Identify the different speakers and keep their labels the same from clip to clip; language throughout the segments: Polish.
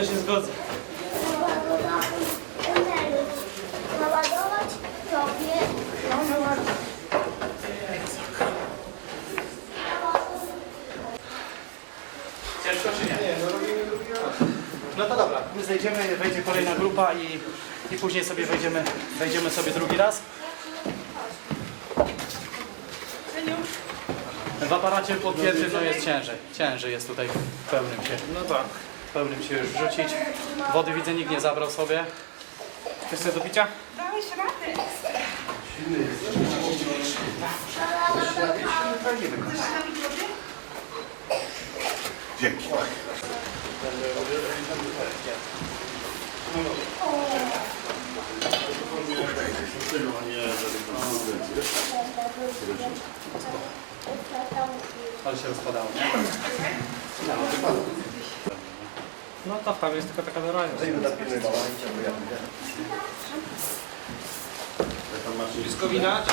Speaker 1: to się zgodzę.
Speaker 2: Naładować sobie naładować.
Speaker 1: Ciężko czy nie? No to dobra, my zejdziemy, wejdzie kolejna grupa i, i później sobie wejdziemy, wejdziemy sobie drugi raz. W aparacie pod pierwszym no jest ciężej. Ciężej jest tutaj w pełnym się. No tak. W pełnym się już wrzucić. Wody widzę nikt nie zabrał sobie. Chcesz coś do picia?
Speaker 3: Dałeś radę.
Speaker 4: Dzięki.
Speaker 1: Ale się rozpadało. No to tam jest tylko taka dora.
Speaker 4: Wszystko widać?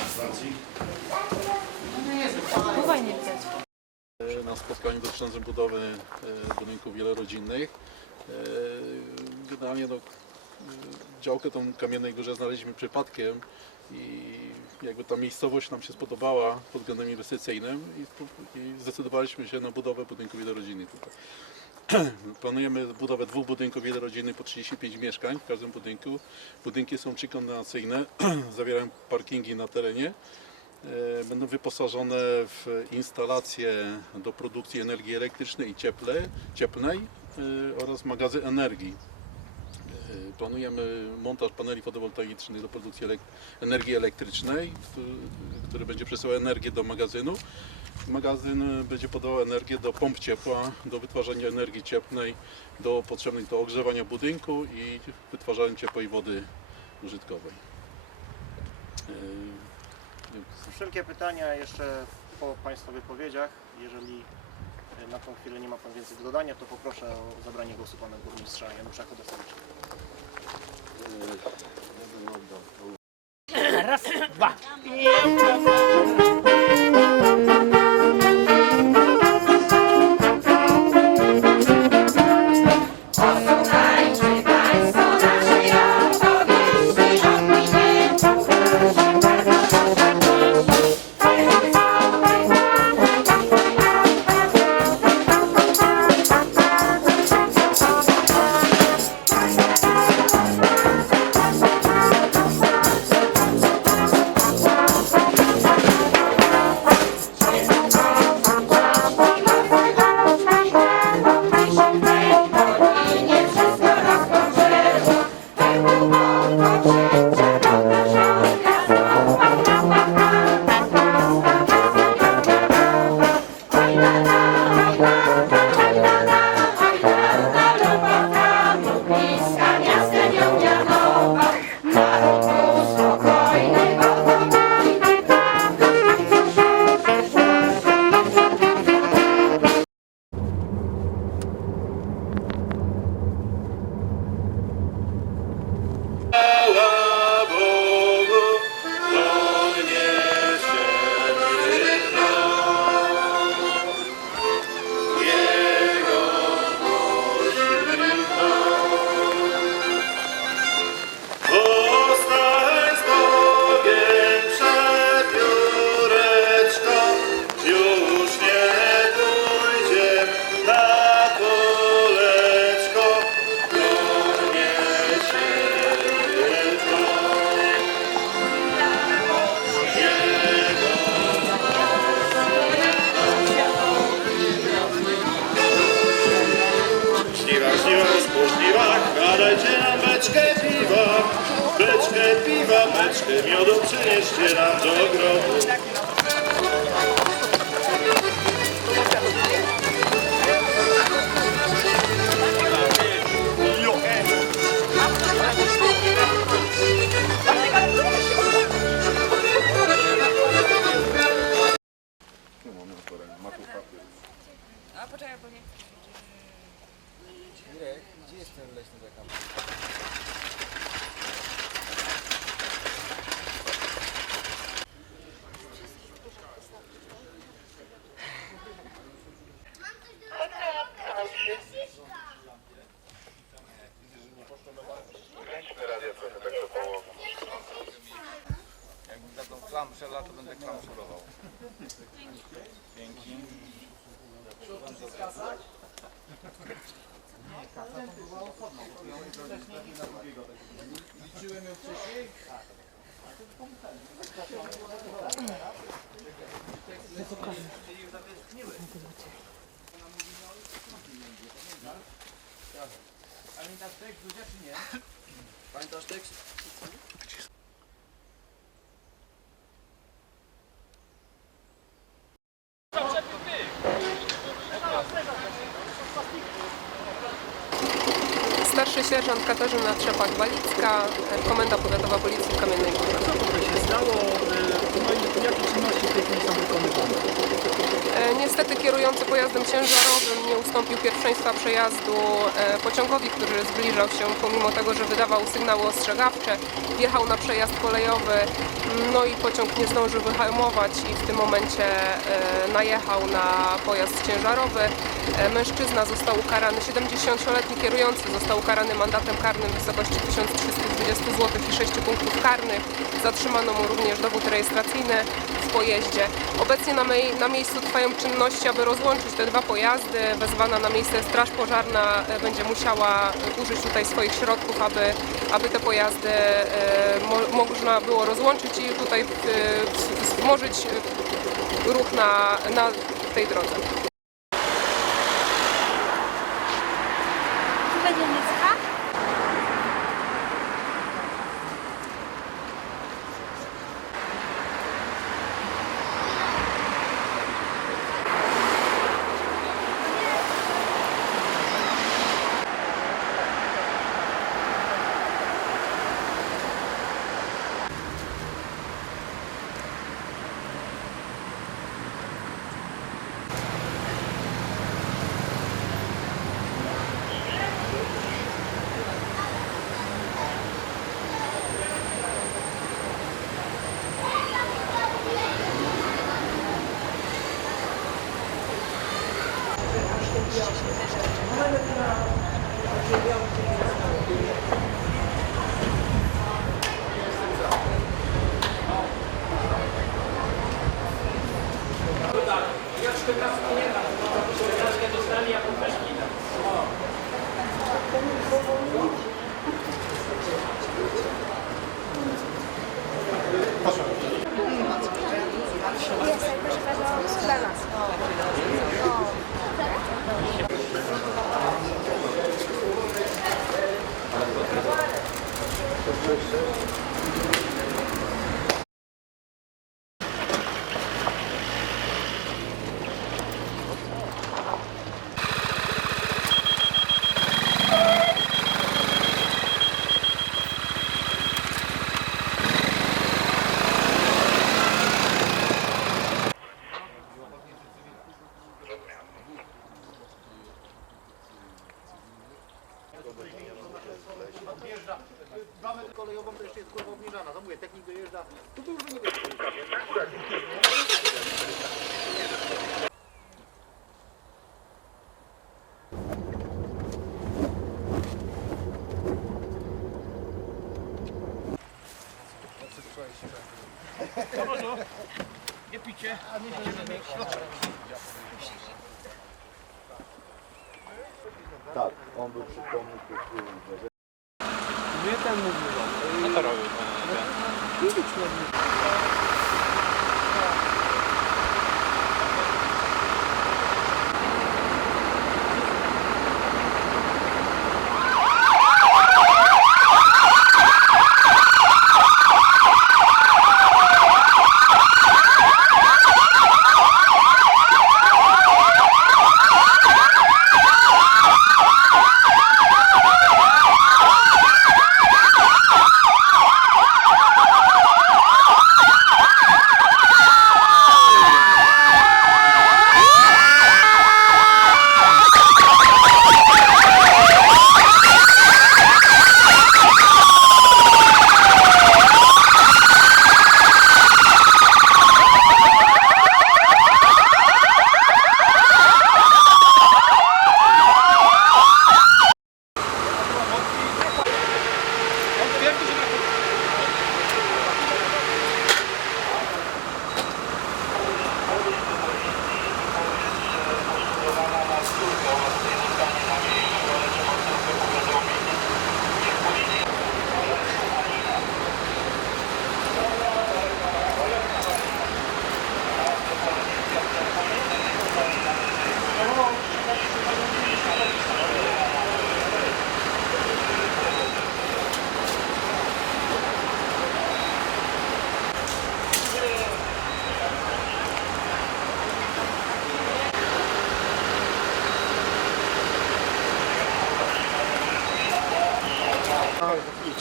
Speaker 5: na spotkaniu dotyczącym budowy e, budynków wielorodzinnych. E, Generalnie no, e, działkę tą Kamiennej Górze znaleźliśmy przypadkiem i jakby ta miejscowość nam się spodobała pod względem inwestycyjnym i, zdecydowaliśmy się na budowę budynku wielorodzinnych tutaj. Planujemy budowę dwóch budynków wielorodzinnych po 35 mieszkań w każdym budynku. Budynki są trzykondynacyjne, zawierają parkingi na terenie. E, Będą wyposażone w instalacje do produkcji energii elektrycznej i cieple, cieplnej e, oraz magazyn energii. E, Planujemy montaż paneli fotowoltaicznych do produkcji energii elektrycznej, który będzie przesyłał energię do magazynu. Magazyn będzie podawał energię do pomp ciepła, do wytwarzania energii cieplnej, do potrzebnej do ogrzewania budynku i wytwarzania ciepłej wody użytkowej. E,
Speaker 6: Wszelkie pytania jeszcze po Państwa wypowiedziach. Jeżeli na tą chwilę nie ma Pan więcej do dodania, to poproszę o zabranie głosu Pana Burmistrza Janusza Chodosowicza.
Speaker 7: Música sierżant Katarzyna Trzepak-Walicka, e, Komenda Powiatowa Policji w Kamiennej Górze.
Speaker 8: Co tutaj się stało? No i jakie czynności w tej chwili są wykonywane?
Speaker 7: E, Niestety kierujący pojazdem ciężarowym nie ustąpił pierwszeństwa przejazdu e, pociągowi, który zbliżał się pomimo tego, że wydawał sygnały ostrzegawcze. Wjechał na przejazd kolejowy, no i pociąg nie zdążył wyhamować i w tym momencie e, najechał na pojazd ciężarowy. E, Mężczyzna został ukarany, 70-letni kierujący został ukarany mandatem karnym w wysokości 1320 zł i 6 punktów karnych. Zatrzymano mu również dowód rejestracyjny w pojeździe. Obecnie na, mej, na miejscu trwają czynności, aby rozłączyć te dwa pojazdy. Wezwana na miejsce Straż Pożarna e, będzie musiała użyć tutaj swoich środków, aby, aby te pojazdy mo, można było rozłączyć i tutaj w- wzmożyć e, ruch na, na tej drodze.
Speaker 9: Kolejową to jeszcze jest kurwa obniżana. To mówię, technik dojeżdża. Tu by już nie było.
Speaker 10: Tak, on był przy pomniku.
Speaker 11: No to robił.
Speaker 12: i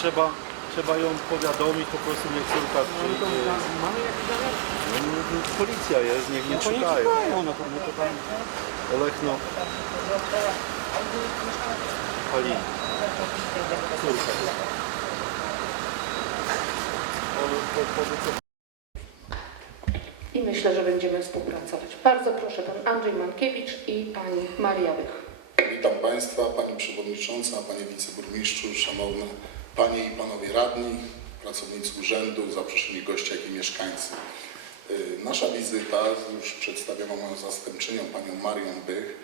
Speaker 12: trzeba, trzeba ją powiadomić, po prostu niech córka przyjdzie.
Speaker 4: Mamy jakiś zamiar? Policja jest, niech nie szukają.
Speaker 12: No to, no to tam
Speaker 4: Olechno. Pali. Córka.
Speaker 13: i myślę, że będziemy współpracować. Bardzo proszę pan Andrzej Mankiewicz i pani Maria Wych.
Speaker 14: Witam Państwa, Pani Przewodnicząca, Panie Wiceburmistrzu, Szanowne Panie i Panowie Radni, pracownicy urzędu, zaproszeni goście, jak i mieszkańcy. Y, Nasza wizyta, już przedstawioną moją zastępczynią, Panią Marią Bych,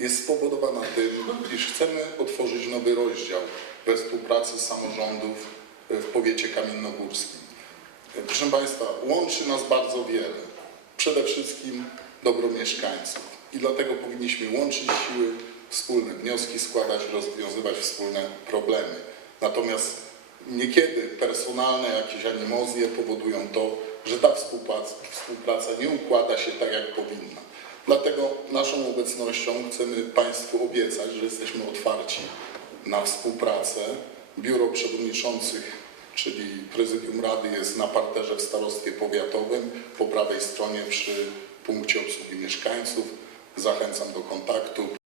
Speaker 14: jest spowodowana tym, iż chcemy otworzyć nowy rozdział we współpracy samorządów w powiecie kamiennogórskim. Y, Proszę Państwa, łączy nas bardzo wiele. Przede wszystkim dobro mieszkańców. I dlatego powinniśmy łączyć siły, wspólne wnioski składać, rozwiązywać wspólne problemy. Natomiast niekiedy personalne jakieś animozje powodują to, że ta współpraca, współpraca nie układa się tak, jak powinna. Dlatego naszą obecnością chcemy Państwu obiecać, że jesteśmy otwarci na współpracę. Biuro Przewodniczących, czyli Prezydium Rady jest na parterze w Starostwie Powiatowym, po prawej stronie przy punkcie obsługi mieszkańców. Zachęcam do kontaktu.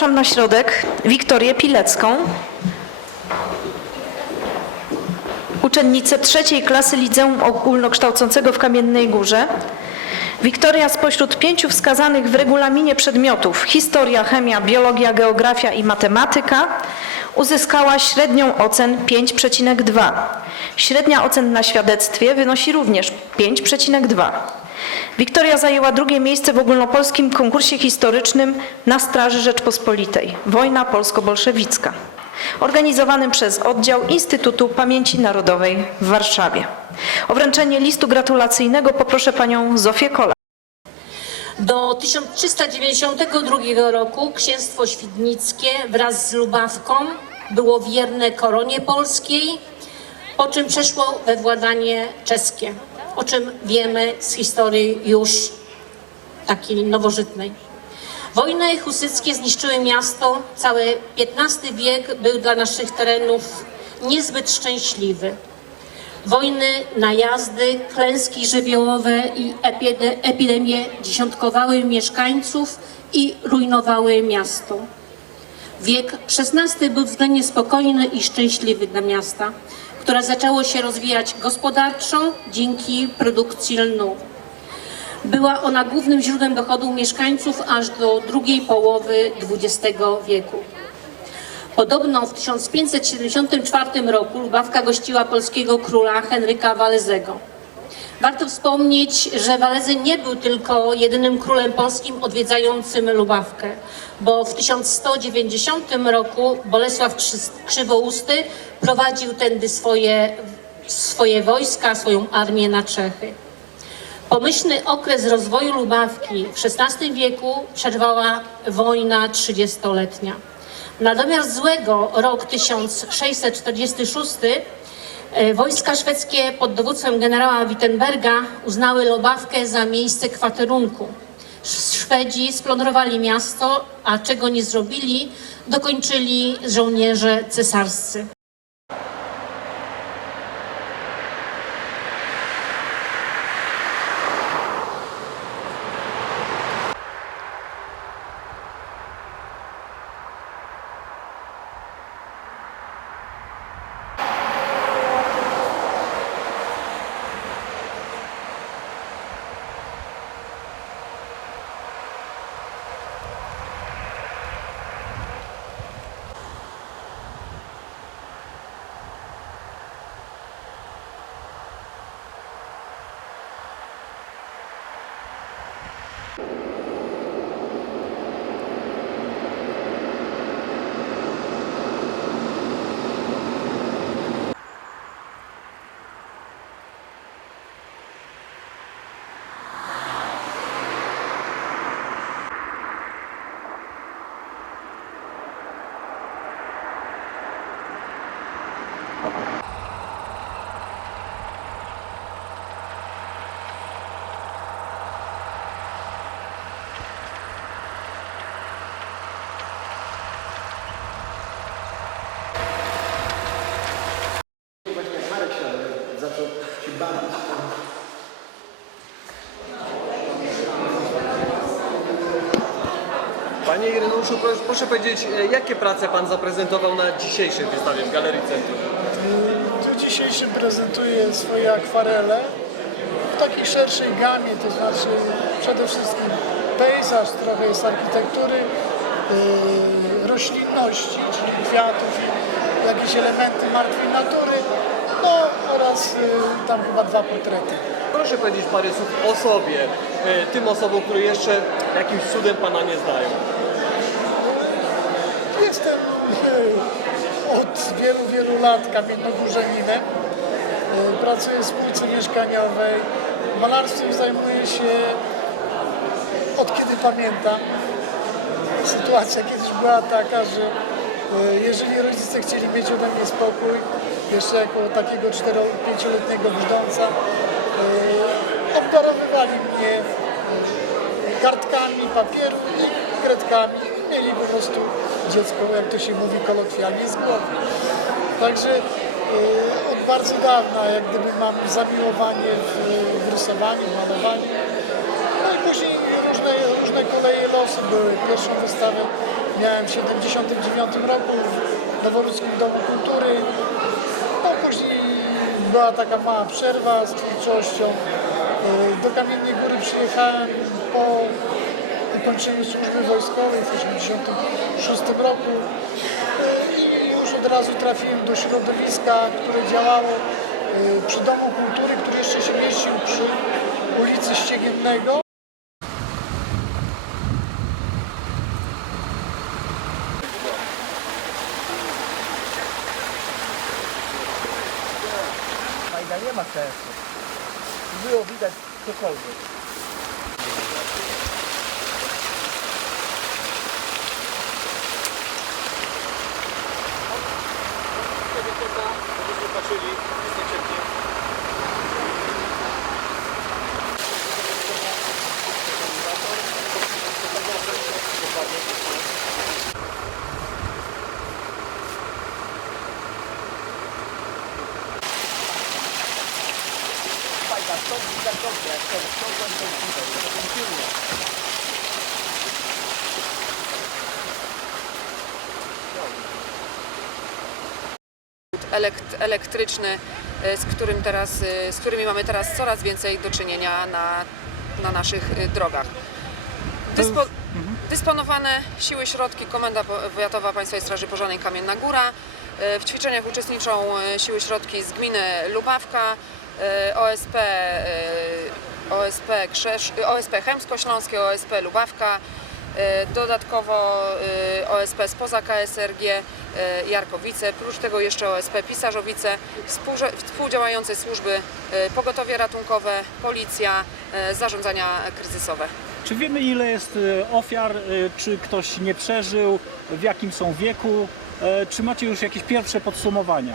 Speaker 2: Zapraszam na środek Wiktorię Pilecką, uczennicę trzeciej klasy Liceum Ogólnokształcącego w Kamiennej Górze. Wiktoria spośród pięciu wskazanych w regulaminie przedmiotów historia, chemia, biologia, geografia i matematyka uzyskała średnią ocen 5,2. Średnia ocen na świadectwie wynosi również 5,2. Wiktoria zajęła drugie miejsce w ogólnopolskim konkursie historycznym na Straży Rzeczpospolitej Wojna Polsko-Bolszewicka, organizowanym przez oddział Instytutu Pamięci Narodowej w Warszawie. O wręczenie listu gratulacyjnego poproszę panią Zofię Kola.
Speaker 15: Do 1392 roku księstwo świdnickie wraz z Lubawką było wierne koronie polskiej, po czym przeszło we władanie czeskie, o czym wiemy z historii już takiej nowożytnej. Wojny husyckie zniszczyły miasto, cały XV wiek był dla naszych terenów niezbyt szczęśliwy. Wojny, najazdy, klęski żywiołowe i epide- epidemie dziesiątkowały mieszkańców i rujnowały miasto. Wiek XVI był względnie spokojny i szczęśliwy dla miasta, które zaczęło się rozwijać gospodarczo dzięki produkcji lnu. Była ona głównym źródłem dochodu mieszkańców aż do drugiej połowy XX wieku. Podobno w 1574 roku Lubawka gościła polskiego króla Henryka Walezego. Warto wspomnieć, że Walezy nie był tylko jedynym królem polskim odwiedzającym Lubawkę, bo w 1190 roku Bolesław Krzy- Krzywousty prowadził tędy swoje, swoje wojska, swoją armię na Czechy. Pomyślny okres rozwoju Lubawki w XVI wieku przerwała wojna trzydziestoletnia. Na domiar złego rok 1646 e, wojska szwedzkie pod dowództwem generała Wittenberga uznały Lubawkę za miejsce kwaterunku. Sz- Szwedzi splądrowali miasto, a czego nie zrobili, dokończyli żołnierze cesarscy.
Speaker 4: Panie Ireneuszu, proszę, proszę powiedzieć, e, jakie prace Pan zaprezentował na dzisiejszej wystawie w Galerii Centrum?
Speaker 12: Tu dzisiejszym prezentuję swoje akwarele w takiej szerszej gamie, to znaczy przede wszystkim pejzaż, trochę jest architektury, yy, roślinności, czyli kwiatów, i jakieś elementy martwej natury, no oraz yy, tam chyba dwa portrety.
Speaker 4: Proszę powiedzieć parę słów o sobie, e, tym osobom, które jeszcze jakimś cudem Pana nie znają.
Speaker 12: Jestem e, od wielu, wielu lat kamiennogórzeninem. E, Pracuję w spółce mieszkaniowej. Malarstwem zajmuję się od kiedy pamiętam. Sytuacja kiedyś była taka, że e, jeżeli rodzice chcieli mieć ode mnie spokój, jeszcze jako takiego 4-5-letniego brzdąca, e, obdarowywali mnie kartkami papieru i kredkami. Mieli po prostu dziecko, jak to się mówi kolokwialnie, z głowy. Także y, od bardzo dawna jak gdyby mam zamiłowanie w, w rysowaniu, w malowaniu. No i później różne, różne koleje losu były. Pierwszą wystawę miałem w 1979 roku w Noworudzkim Domu Kultury. No później była taka mała przerwa z twórczością. Y, Do Kamiennej Góry przyjechałem po ukończeniu służby wojskowej w 1986 roku y, i już od razu trafiłem do środowiska, które działało y, przy Domu Kultury, który jeszcze się mieścił przy ulicy Ściegiennego. nie ma sensu. Było widać cokolwiek.
Speaker 16: Elektryczny, e, z, którym teraz, e, z którymi mamy teraz coraz więcej do czynienia na, na naszych e, drogach. Dyspo, dysponowane siły, środki Komenda Powiatowa Państwowej Straży Pożarnej Kamienna Góra. W ćwiczeniach uczestniczą siły, środki z gminy Lubawka, OSP, OSP, Krzesz, OSP Chemsko-Śląskie, OSP Lubawka, dodatkowo e, OSP spoza KSRG, e, Jarkowice, prócz tego jeszcze OSP Pisarzowice, współdziałające służby e, pogotowie ratunkowe, policja, e, zarządzania kryzysowe.
Speaker 12: Czy wiemy ile jest e, ofiar, e, czy ktoś nie przeżył, w jakim są wieku? E, Czy macie już jakieś pierwsze podsumowania?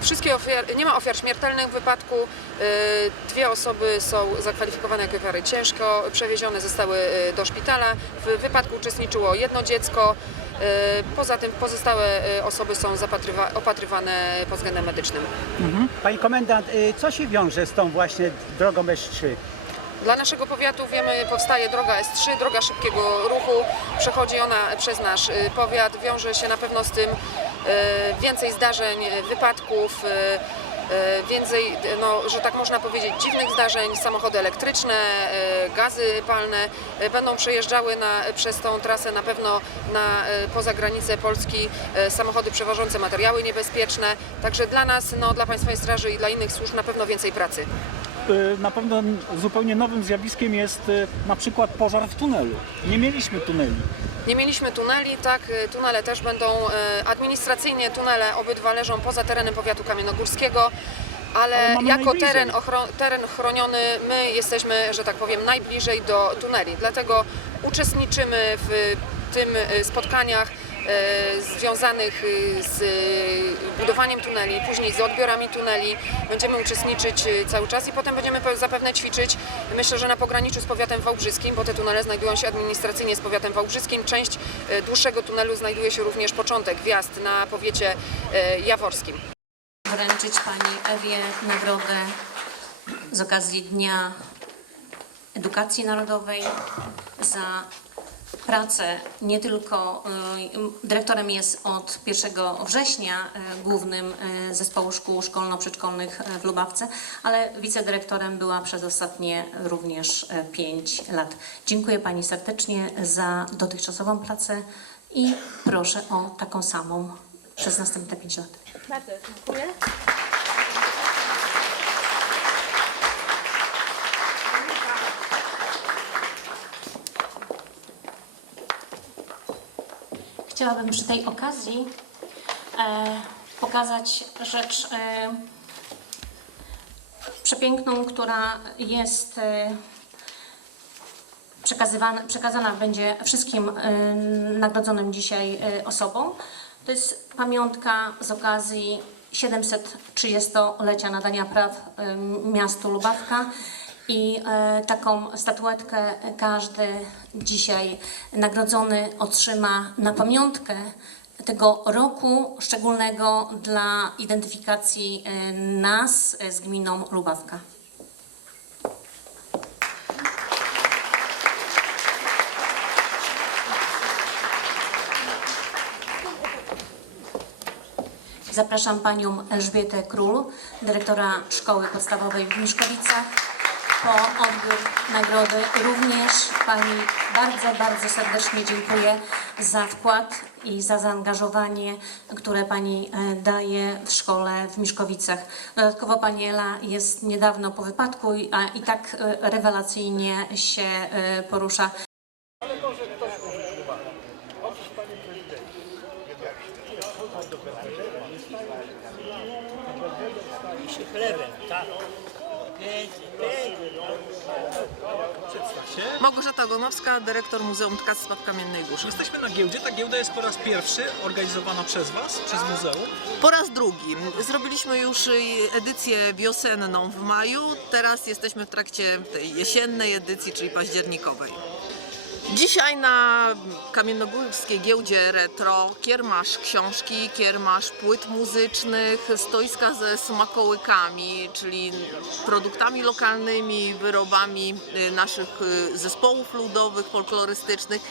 Speaker 16: Wszystkie ofiary, nie ma ofiar śmiertelnych w wypadku. E, Dwie osoby są zakwalifikowane jako ofiary ciężko przewiezione, zostały e, do szpitala. W wypadku uczestniczyło jedno dziecko. E, Poza tym pozostałe osoby są opatrywane pod względem medycznym.
Speaker 12: Pani komendant, y, co się wiąże z tą właśnie drogą S3?
Speaker 16: Dla naszego powiatu wiemy, powstaje droga S3, droga szybkiego ruchu. Przechodzi ona przez nasz y, powiat. Wiąże się na pewno z tym y, więcej zdarzeń, y, wypadków, y, y, więcej, y, no, że tak można powiedzieć, dziwnych zdarzeń. Samochody elektryczne, y, gazy palne y, będą przejeżdżały na, przez tą trasę na pewno na, y, poza granicę Polski y, samochody przewożące materiały niebezpieczne. Także dla nas, no, dla Państwowej Straży i dla innych służb na pewno więcej pracy.
Speaker 12: Y, Na pewno zupełnie nowym zjawiskiem jest y, na przykład pożar w tunelu. Nie mieliśmy tuneli.
Speaker 16: Nie mieliśmy tuneli, tak, y, tunele też będą, administracyjnie tunele obydwa leżą poza terenem powiatu kamiennogórskiego, ale,
Speaker 12: Ale
Speaker 16: jako teren, ochro- teren chroniony my jesteśmy, że tak powiem, najbliżej do tuneli, dlatego uczestniczymy w tym spotkaniach, związanych e, z e, budowaniem tuneli, później z odbiorami tuneli. Będziemy uczestniczyć e, cały czas i potem będziemy pe- zapewne ćwiczyć, myślę, że na pograniczu z powiatem wałbrzyskim, bo te tunele znajdują się administracyjnie z powiatem wałbrzyskim. Część e, dłuższego tunelu znajduje się również początek, wjazd na powiecie e, jaworskim.
Speaker 3: wręczyć Pani Ewie nagrodę z okazji Dnia Edukacji Narodowej za pracę nie tylko y, dyrektorem jest od 1 września y, głównym y, zespołu szkół szkolno-przedszkolnych w Lubawce, ale wicedyrektorem była przez ostatnie również 5 lat. Dziękuję Pani serdecznie za dotychczasową pracę i proszę o taką samą przez następne 5 lat.
Speaker 17: Bardzo dziękuję.
Speaker 3: Chciałabym przy tej okazji e, pokazać rzecz e, przepiękną, która jest e, przekazywana, przekazana będzie wszystkim nagrodzonym dzisiaj osobom. To jest pamiątka z okazji 730-lecia nadania praw miastu Lubawka. I e, taką statuetkę każdy dzisiaj nagrodzony otrzyma na pamiątkę tego roku szczególnego dla identyfikacji e, nas z gminą Lubawka. Zapraszam panią Elżbietę Król, dyrektora Szkoły Podstawowej w Miszkowicach, po odbiór nagrody. Również pani bardzo, bardzo serdecznie dziękuję za wkład i za zaangażowanie, które pani e, daje w szkole w Miszkowicach. Dodatkowo pani Ela jest niedawno po wypadku, a i tak e, rewelacyjnie się e, porusza.
Speaker 18: Małgorzata Gonowska, dyrektor Muzeum Tkactwa w Kamiennej Górze.
Speaker 8: Jesteśmy na giełdzie. Ta giełda jest po raz pierwszy organizowana przez Was, przez muzeum.
Speaker 18: Po raz drugi. Zrobiliśmy już edycję wiosenną w maju, teraz jesteśmy w trakcie tej jesiennej edycji, czyli październikowej. Dzisiaj na kamiennogórskiej giełdzie retro kiermasz książki, kiermasz płyt muzycznych, stoiska ze smakołykami, czyli produktami lokalnymi, wyrobami y, naszych y, zespołów ludowych, folklorystycznych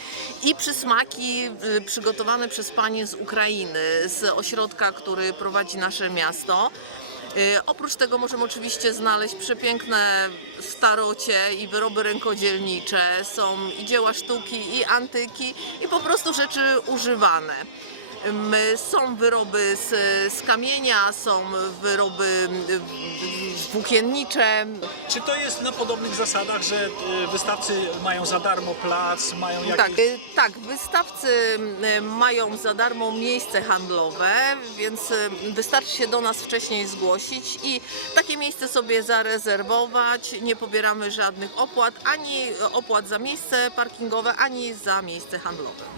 Speaker 18: i przysmaki y, przygotowane przez panie z Ukrainy, z ośrodka, który prowadzi nasze miasto. Y, Oprócz tego możemy oczywiście znaleźć przepiękne starocie i wyroby rękodzielnicze. Są i dzieła sztuki, i antyki, i po prostu rzeczy używane. Są wyroby z, z kamienia, są wyroby włókiennicze.
Speaker 8: Czy to jest na podobnych zasadach, że y, wystawcy mają za darmo plac, mają jakieś...
Speaker 18: Tak, y, tak, wystawcy y, mają za darmo miejsce handlowe, więc wystarczy się do nas wcześniej zgłosić i takie miejsce sobie zarezerwować. Nie pobieramy żadnych opłat, ani opłat za miejsce parkingowe, ani za miejsce handlowe.